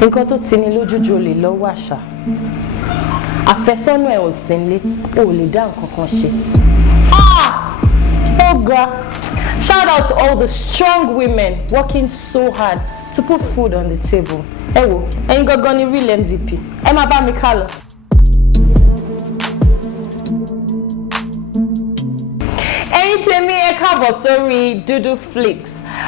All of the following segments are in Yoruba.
nǹkan tó ti ní lójújú olè lọ́wọ́ àṣà àfẹ́sọ́nà ẹ̀ ò sí nílé ò lè dá nǹkan kan ṣe. Oh God! Shout out to all the strong women working so hard to put food on the table. Ẹ wo, ẹ̀yin gangan ni real MVP. Ẹ máa bá mi ká lọ. Ẹ̀yin tèmi ẹ káàbọ̀ sórí duduflix.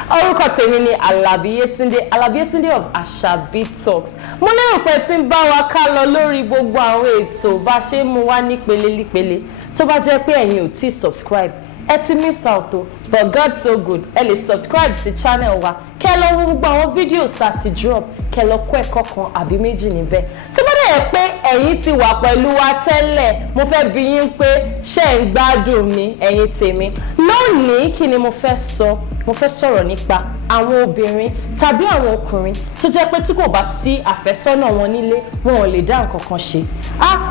Orúkọ tèmi ni Alabi Yetunde of Ashabi Talks. Mo lérò pé tí ń bá wa ká lọ lórí gbogbo àwọn ètò bá ṣe mú wá nípele nípele. Tó bá jẹ́ pé ẹ̀yin ò tí subscribe, ẹ ti miss out o. But God so good, ẹ lè subscribe sí channel wa. Kẹ́ lọ wo gbogbo àwọn videos tá ti drop, kẹ́ lọ kọ́ ẹ̀kọ́ kan àbí méjì níbẹ̀. Tó bá dẹ̀ pé ẹ̀yin ti wà pẹ̀lú wa tẹ́lẹ̀, mo fẹ́ bi yín pé ṣé ń gbádùn mi ẹ̀yin tèmi. Lónìí kí ni mo fẹ́ sọ? Mo fẹ́ sọ̀rọ̀ nípa àwọn obìnrin tàbí àwọn ọkùnrin tó jẹ́ pé tí kò bá sí àfẹ́sọ́nà wọn nílé, wọn ò lè dá nǹkan kan ṣe.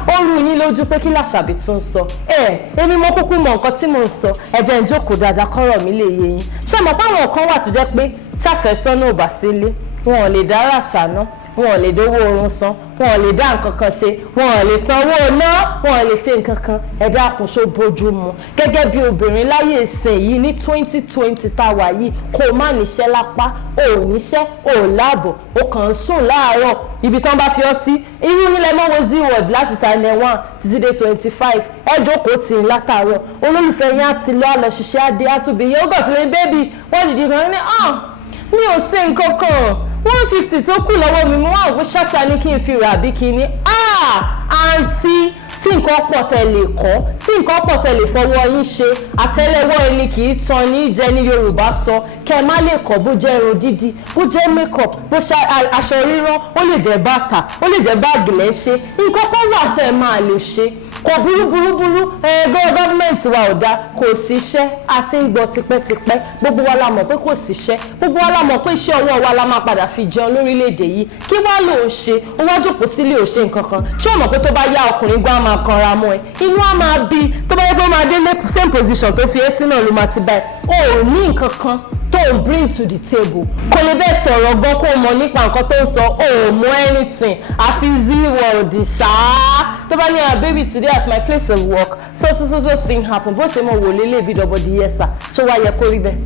Ó rú yín lójú pé kí l'Àṣàbí tún sọ. Èmi mo kúkú mọ nǹkan tí mo ń sọ. Ẹ jẹ́ n jókòó dáadáa kọ́rọ̀ mi lè yé yín. Ṣé mọ̀ pé àwọn kan wà tó jẹ́ pé tí àfẹ́sọ́nà ò bá sílé, wọn ò lè dára ṣàná, wọn ò lè dówó oorun san, wọn ò lè dá nǹkan kan ṣe, wọn ò lè sanwó iná, wọn ò lè ṣe nǹkan kan. Ẹ dákun ṣó bójú mu. Gẹ́gẹ́ bí obìnrin láyé ìsìn yìí ní 2020 tá a wà yìí, kò má níṣẹ́ lápá, ò níṣẹ́, ò láàbọ̀, ó kàn ń sùn láàárọ̀ ibi tán bá fi ọ́ sí. Irú nílẹ̀ mọ́wọ́ Z-word láti Channel 1 títí dé 25. Ẹ jókòó tì í látàárọ̀. Olólùfẹ́ yín á ti lọ àlọ́ ṣiṣẹ́ adé àtúbí yẹn. Ó gbà tó lé bébì wọ́n dìde gan ní mi ò ṣe nǹkan kan. 150 tó kù lọ́wọ́ mi, mo wá òpin ṣáta ní kí n fi rà bí kí ni. Àǹtí tí nǹkan pọ̀ tẹ̀ lè kọ́, tí nǹkan pọ̀ tẹ̀ lè fọwọ́ yín ṣe, àtẹ́lẹwọ́ ẹni kì í tan ní jẹ ní Yorùbá sọ. Kẹ́ ẹ má lè kọ́ bó jẹ́ irun dídì, bó jẹ́ makeup, bó ṣe aṣọ rírán, ó lè jẹ́ bàtà, ó lè jẹ́ báàgì lẹ́ṣẹ̀. Nǹkan kan wà tẹ́ ẹ máa lè ṣe. Kò burú gọ́ọ̀mẹ̀ntì wa ò dá, kò síṣẹ́, a ti ń gbọ́ tipẹ́tipẹ́. Gbogbo wa la mọ̀ pé kò síṣẹ́, gbogbo wa la mọ̀ pé iṣẹ́ ọwọ́ wa la máa padà fi jẹun lórílẹ̀‐èdè yìí. Kí wá ló ń ṣe? Ó wá jókòó sílé ò ṣe nǹkan kan. Ṣé o mọ̀ pé tó bá yá ọkùnrin gbọ́ á máa kanra mọ́ ẹ? Inú á máa bí. Tó bá yẹ pé ó máa dé same position tó fi ẹ́ sí náà ló máa ti bá ẹ. O ò ní nǹkan kan tó ń bring to the table. Kò lè bẹ́ẹ̀ sọ̀rọ̀ gan kó mọ̀ nípa nǹkan tó ń sọ. O ò mọ̀ anything. Àfi Z-word ṣáá. Tó bá ní baby today at my place of work so thing happen. Bó ṣe mọ̀ wò lélẹ̀ bí dọ̀bọ̀dì yẹsà. Ṣé wá yẹ kó rí bẹ́ẹ̀?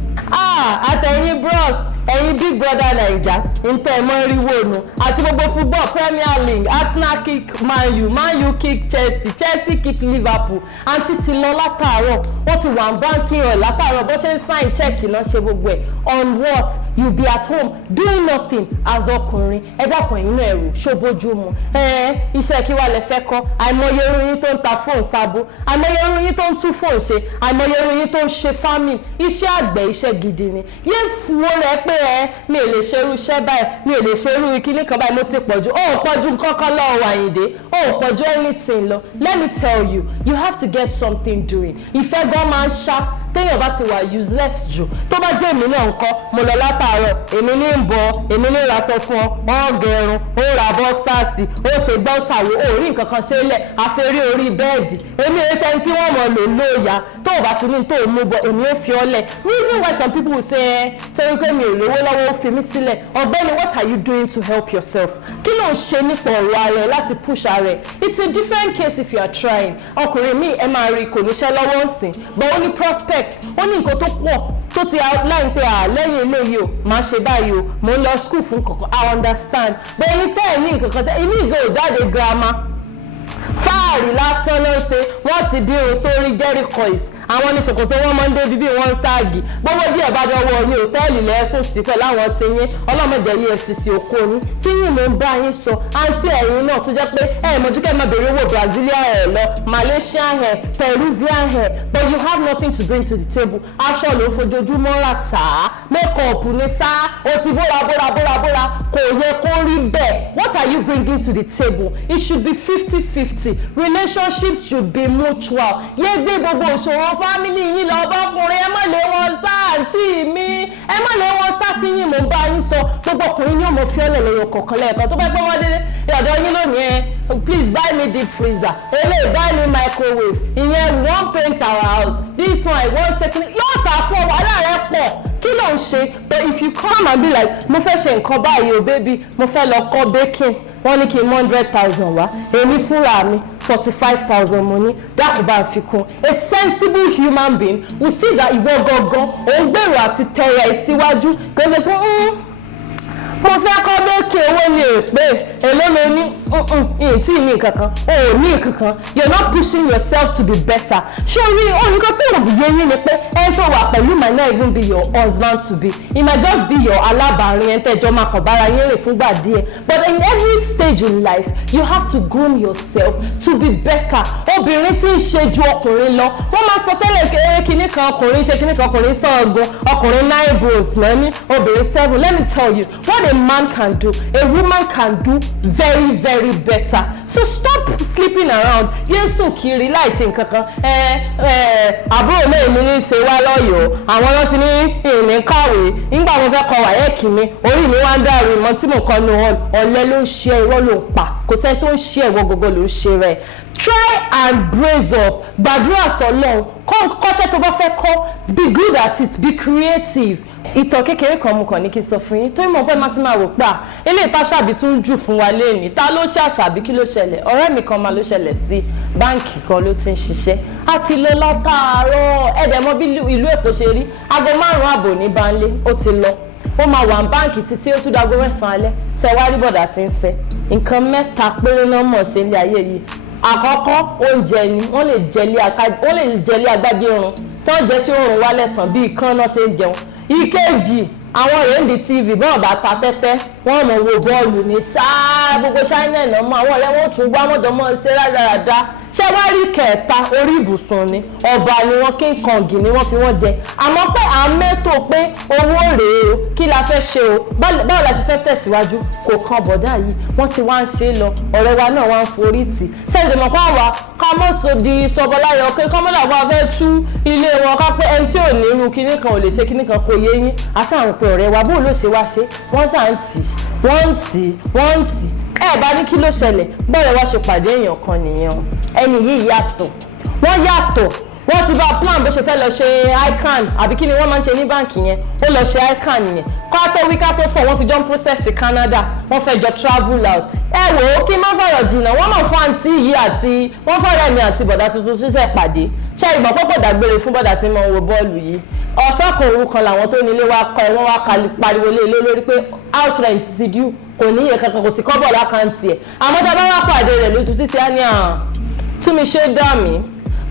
Àtẹ̀yìn bros, ẹ̀yin big brother Naija, ntẹ̀ mọ́ ríwó nu. Àti gbogbo football Premier League, Arsenal kick Man U kick Chelsea kick Liverpool. Àǹtí ti lọ látàárọ̀, wọ́n ti wà ń báńkì rẹ̀ látàárọ̀ bó ṣe ń sign check náà ṣe gbogbo ẹ̀. On what? You be at home doing nothing as ọkùnrin. Ẹ dákun ẹ̀yin náà ẹ̀rù ṣóbójú mu. Iṣẹ́ kí wàá lẹ fẹ́ kọ́? Àìmọye irun yín tó ń ta fóònù sábó, àìmọye irun yín tó ń tún fóònù ṣe, àìmọye irun yín tó ń ṣe farming. Iṣẹ́ àgbẹ̀ iṣẹ́ gidi ni. Yé fúwo rẹ̀ pé mi ò lè ṣerú iṣẹ́ báyìí, mi ò lè ṣerú kíní kan báyìí, mo ti pọ̀jù. Ó pọ̀jù kankan lọ́wọ́ Àyìndé, ó pọ̀jù anything lọ. Let me tell you, you have to get something doing. Ìfẹ́ gan máa ń ṣá téèyàn bá ti wà useless jù. Tó bá jẹ́ èmi náà ńkọ́, mo lọ látàárọ̀, èmi ní ń bọ̀, èmi ní ìrasọ fún ọ, wọ́n gẹrun, ó ra bọ́ksàsì, ó ṣe gbọ́sàwò, ó rí nǹkan kan ṣẹlẹ̀, àfẹ́rí orí bẹ́ẹ̀dì. Èmi ò ṣe tí wọ́n mọ̀ lò lóòyà, tó o bá ti ní tó o mú bọ̀, èmi ò fi ọ́ lẹ̀. Reason why some people will say torí pé mi ò lówó lọ́wọ́ ó fi mí sílẹ̀. Ọ̀gbẹ́ni, what are you doing to help yourself? Kí ló ń ṣe nípa ọ̀rọ̀ ara ẹ̀ láti push ara ẹ̀? It's a different case if you are trying. Ọkùnrin mi ẹ máa rí kò níṣẹ́ lọ́wọ́ ń sìn, but ó ní prospect, ó ní nǹkan tó pọ̀ tó ti outline pé lẹ́yìn eléyìí o máa ṣe báyìí o, mo ń lọ school fún kankan. I understand, but ẹni tẹ́ ẹ̀ ní nǹkan kan tẹ́ ẹni ìgò ìjáde girama fáàrí lásán ló ń ṣe. Wọ́n ti dín irun sórí jerry coils, àwọn ní ṣòkòtò wọn máa ń dé bíbí wọn ń ságì. Gbogbo díẹ̀ bá dọwọ́ ní hòtẹ́ẹ̀lì lẹ́sùn sí pẹ̀lú àwọn tí yín ọlọ́mọdé EFCC òkú ni tí yín mo ń bá yín sọ. Àǹtí ẹ̀yin náà tó jẹ́ pé mọ̀jú kẹ́ máa bèrè owó Brazilian hair lọ, Malaysian hair, Peruvian hair, but you have nothing to bring to the table. Aṣọ ló fojoojúmọ́ rà ṣáá, makeup ní ṣáá, o ti bóra kò yẹ kó rí bẹ́ẹ̀. What are you bringing to the table? It should be 50-50. Relationships should be mutual. Yé gbé gbogbo òṣòro fámìlì yín lọ bọ́kùnrin, ẹ má lé wọn sá àǹtí mi, ẹ má lé wọn sá tí yín mò ń bá yín sọ. Gbogbo ọkùnrin ni ó mọ fiọ́lẹ̀ lẹ́yọ kọ̀ọ̀kan lẹ́ẹ̀kan. Tó bá gbọ́ wọ́n délé ìyàdọ̀ yín lónìí please buy me deep freezer, buy me microwave, ìyẹn we wan paint our house, this one I wan second. Yóò sá fún ọ wàhálà rẹ pọ̀. kí ló ń ṣe? But if you come and be like mo fẹ́ ṣe nǹkan báyìí o baby mo fẹ́ lọ kọ́ baking wọ́n ní kí n 100,000 wá èmi fúnra mi 45,000 money dákun bá fi kún. A sensible human being will see that ìwọ gangan òun gbèrò àti tẹ̀rẹ̀ síwájú gbẹ̀gbẹ̀ pé mo fẹ́ kọ́ bẹ́ẹ̀kì owó ni èpè èló ló ní ìtì ní kankan ò ní kankan. You're not pushing yourself to be better. Surely nǹkan tí òbí yé yín ni pé ẹni tó wà pẹ̀lú might not even be your husband to be. It might just be your alábàárìn ẹni tẹ́jọ́ máa kàn bára yín rìn fúngbà díẹ̀. But in every stage in life you have to groom yourself to be better. Obìnrin tí ń ṣe ju ọkùnrin lọ wọ́n máa sọ tẹ́lẹ̀ kíní kan ọkùnrin ṣe kíní kan ọkùnrin sọ̀rọ̀ ọkùnrin 9 bros lẹ́ni obìnrin 7. Let me tell you what a man can do a woman can do very very better. So stop sleeping around. Yesu kiri láì ṣe nǹkan kan àbúrò mi ní ṣe wá lọ́yọ̀ọ́ àwọn ló ti ní ìní kàwé nígbà mo fẹ́ kọ wáyẹ́ẹ̀kì mi orí mi wá ń dàrú ìmọ̀ tí mo kọ́ nu ọ̀lẹ ló ń ṣe irọ́ ló ń pa kò sẹ́ni tó ń ṣe ẹ̀wọ̀ gbogbo ló ń ṣe rẹ̀. Try and brace up gbàdúrà sọ́lọ́run kọ́ṣẹ́ tó bá fẹ́ kọ́ be good at it be creative. Ìtàn kékeré kan mo kàn ní kí n sọ fún yín torí mo pé má ti máa wò pé eléyìí t'Àṣàbí tún jù fún wa léèní ta ló ṣe Àṣàbí kí ló ṣẹlẹ̀ ọ̀rẹ́ mi kan máa ló ṣẹlẹ̀ sí báǹkì kan ló ti ń ṣiṣẹ́ a ti lọ látàárọ̀ ẹ̀dẹ̀ mọ́ bí ìlú Èkó ṣe rí aago 5 àbọ̀ ní Bánlé ó ti lọ ó máa wà ní báǹkì títí ó tún dago 9 alẹ́ ṣẹ̀wárí bọ̀dà ti ń fẹ́ nǹkan 3 péré náà mọ̀ sí ilé ayé yìí. Àkọ́kọ́ oúnjẹ ni wọ́n lè jẹlé agbádé irun tó jẹ́ tí ó rùn wálẹ̀ tán bí ìkan náà ṣe ń jẹun. Ìkejì àwọn ọ̀rẹ́ ń di TV bọ́n bá ta tẹ́tẹ́ wọ́n mọ̀ wo bọ́ọ̀lù ní sáà gbogbo ṣáínà náà mọ́ àwọn ọ̀rẹ́ wọn tún wá mọ́dọ̀ mọ́ ṣe rádaràda. Ṣé wá rí kẹta orí ibùsùn ni ọba ni wọ́n King Kong ni wọ́n fi wọ́n jẹ àmọ́ pé à ń mẹ́tò pé owó rèé o kí la fẹ́ ṣe o báwo la ṣe fẹ́ tẹ̀síwájú kò kan bọ̀dá yìí wọ́n ti wá ń ṣe lọ ọ̀rẹ́ wa náà wá ń forí tì sẹ́yìn mọ̀ pa wá ká mọ́ so di sọbọláyọ̀ pé kọ́mọ́dà wa fẹ́ tú ilé wọn ká pé ẹni tí ò ní irú kinní kan ò lè ṣe kinní kan kò yé yín àti àwọn pé ọ̀rẹ́ wa bó ló ṣe wá ṣe wọ́n sà ń tì wọ́n ń tì bá ní kí ló ṣẹlẹ̀ bẹ́ẹ̀ wá ṣe pàdé èèyàn kan nìyẹn ẹni yìí yàtọ̀ wọ́n ti bá plan bó ṣe fẹ́ lọ ṣe ICAN àbí kí ni wọ́n máa ń ṣe ní báǹkì yẹn ó lọ ṣe ICAN yẹn ká tó wí ká tó fọ̀ wọ́n ti jọ ń process Canada wọ́n fẹ́ jọ travel out wò ó kí má fọ̀rọ̀ jìnnà wọ́n mọ̀ fún àǹtí yìí àti wọ́n fọ̀rọ̀ mi àti bọ̀dà tuntun ṣiṣẹ́ pàdé ṣe ìgbọ̀n pọ́pọ̀ dàgbére fún bọ̀dà tí mo wo bọ́ọ̀lù yìí ọ̀sán kan òru kan làwọn tó nílé wa kọ wọ́n wá pariwo lé lórí pé house rent ti due kò ní iye kankan kò sí kọ́bọ̀ lákàntì ẹ̀ àmọ́ tá a bá wá pàdé rẹ̀ lójú títí á ní tún mi ṣe dá mi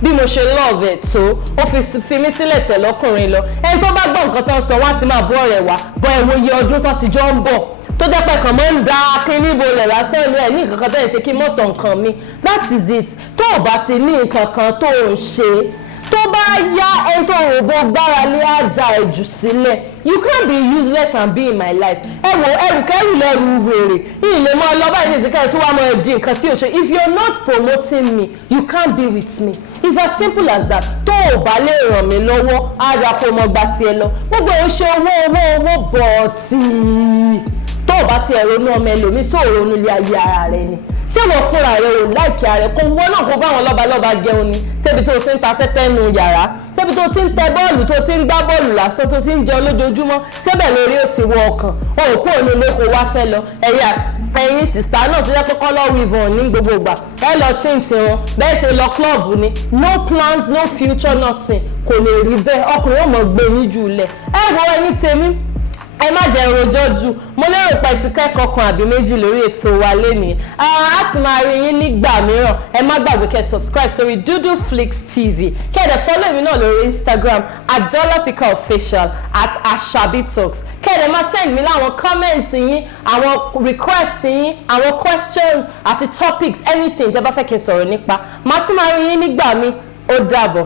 bí mo ṣe love ẹ̀ tó ó fi mí sílẹ̀ tẹ̀ lọ́kùnrin lọ ẹni tó bá gbọ́ nǹkan tó ń sọ wá sí máa bọ́ ọ̀rẹ́ wa bọ́ ẹ̀wọ̀n iye ọdún tó ti jọ ń bọ̀ tó jẹ́ pé kàn mọ́ ń da kíníbo rẹ̀ lásán ẹ̀ ní nǹkan kan tó yẹ ṣe kí mọ̀ sọ nǹkan mi that is it tó o bá ti ní nǹkan kan tó ń ṣe tó bá yá ẹni tó rò bó gbára lé àjà ẹ̀jù sílẹ̀ you can't be useless and be in my life ẹrù kẹrù lẹrù wèrè ilé mọ ọlọ́ba yìí nìkan kẹrù tó wà mọ ẹ̀dín nǹkan tí o ṣe if you're not promoting me you can't be with me it's as simple as that tó o bá lè ràn mí lọ́wọ́ ara kó mọ gba tiẹ̀ lọ gbogbo ò ṣe owó bọ̀ọ̀tì tó o bá ti ẹ̀rọ inú ọmọ ẹlòmíì sóòrò inú ilé ayé ara rẹ ni ṣé wọ́n fúnra rẹ̀ ò láìkí ààrẹ kó wọ́n náà kó báwọn lọ́balọ́ba jẹun ni ṣébi tó ti ń ta tẹ́tẹ́ nu yàrá ṣébi tó ti ń tẹ bọ́ọ̀lù tó ti ń gbá bọ́ọ̀lù lásán tó ti ń jẹun lójoojúmọ́ ṣébẹ̀ lórí ó ti wọ ọkàn òkú òní ilé kó wá fẹ́ lọ ẹ̀yin sìsá náà tó jẹ́ pé kọ́lọ́ wivon ní gbogbo ìgbà ẹ lọ tí ń ti wọn bẹ́ẹ̀ ṣe lọ klọ́ọ̀bù ni no plans no future nothing kò lè rí bẹ́ẹ̀ ọkùnrin ò mọ̀ gbé ní jù lẹ̀ ẹ wo ẹni tèmi ẹ má jẹ́ rojọ́ jù mo lérò pé ti kẹ́kọ̀ọ́ kan àbí méjì lórí ètò wa lénìí a ti máa rí yín nígbà mìíràn ẹ má gbàgbé kẹ́ subscribe sórí duduflix TV kẹ́ẹ̀dẹ̀ follow mi náà lórí Instagram @dollarfikaofficial @ashabitalks kẹ́ẹ̀dẹ̀ máa send mi láwọn comments yín àwọn requests yín àwọn questions àti topics anything tẹ́ bá fẹ́ kí n sọ̀rọ̀ nípa má ti máa rí yín nígbà mi ó dàbọ̀.